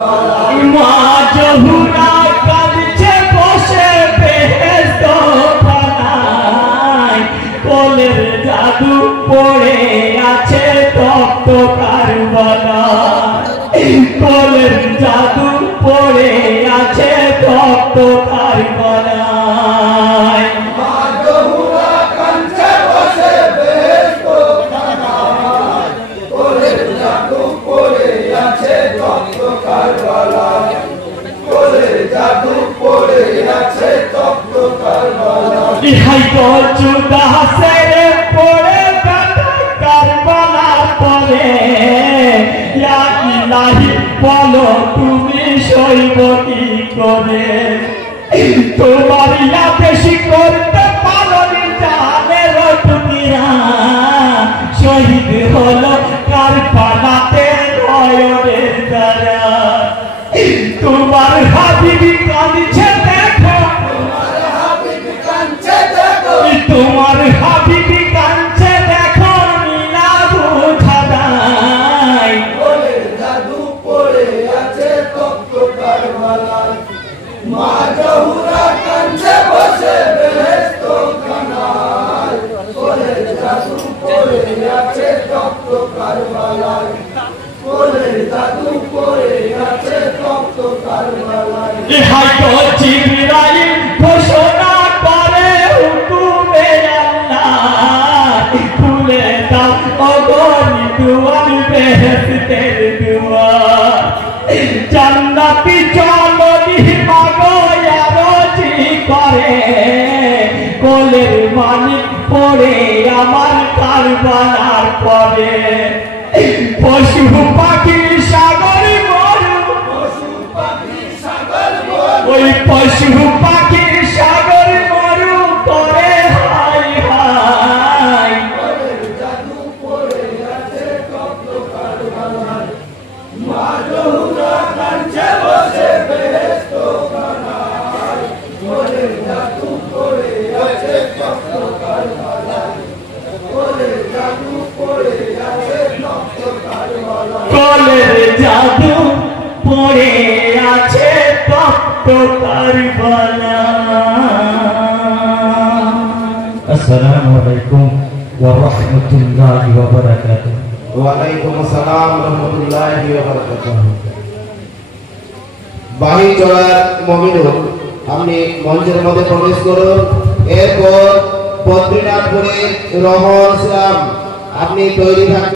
মা জহুরা কাঁদছে বসে বেহেশত খানায়, কোলের জাদু পড়ে আছে তপ্ত কারবালায়, কোলের জাদু পড়ে আছে তপ্ত কারবালায়। মা জহুরা কাঁদছে বসে বেহেশত খানায়, কোলের জাদু পড়ে আছে তপ্ত কারবালায়, কোলের জাদু পড়ে আছে তপ্ত কারবালায়। ইহাই তো জুদা সেরে পড়ে কাটা কারবালার পরে, ইয়া ইলাহি বলো তুমি সইব কি করে, তোমার ইয়া বেশি করতে পারোনি জানের টুকিরা, শহীদ হলো কারবালাতে নয়নের দ্বারা। তোমার হাবিবি কাঁদছে দেখো, তোমার হাবিব কাঁদছে দেখো, তোমার হাবিবি কাঁদছে দেখো, নীলা বুঝাদাই, কোলের জাদু পড়ে আছে তপ্ত কারবালায়। মা জহুরা কাঁদছে বসে বেহেশত খানায়, কোলের জাদু পড়ে আছে তপ্ত কারবালায়, কোলের জাদু পড়ে আছে তপ্ত কারবালায়। ইহাই তো জিবরাইল ঘোষণা করে হুকুমে আল্লাহ, খুলে দাও অগণি দুয়ার বেহেশতের দুয়ার, জান্নাতি চলনি মাগো আরজি করে, কোলের মানিক পড়ে আমার কারবালার পরে, পশু পাখি সাগর মরু, পশু পাখি সাগর মরু, ওই পশু পাখি সাগর মরু করে হাই হাই। কোলের জাদু পড়ে আছে তপ্ত কারবালায়। মা জহুরা কাঁদছে বসে বেহেশত খানায়, কোলের জাদু পড়ে আছে তপ্ত কারবালায়, কোলের জাদু পড়ে আছে তপ্ত কারবালায়। কোলের জাদু পড়ে আছে তপ্ত কারবালা। আসসালামু আলাইকুম ওয়া রাহমাতুল্লাহি ওয়া বারাকাতুহু। ওয়ালাইকুম আসসালাম রহমতুল্লাহি ওয়া বারাকাতুহু। বাহির চলার মুমিনুন, আপনি মঞ্চের মধ্যে প্রবেশ করুন। এরপর বদ্রীনাথপুরের রহমান ইসলাম, আপনি তৈরি থাকুন।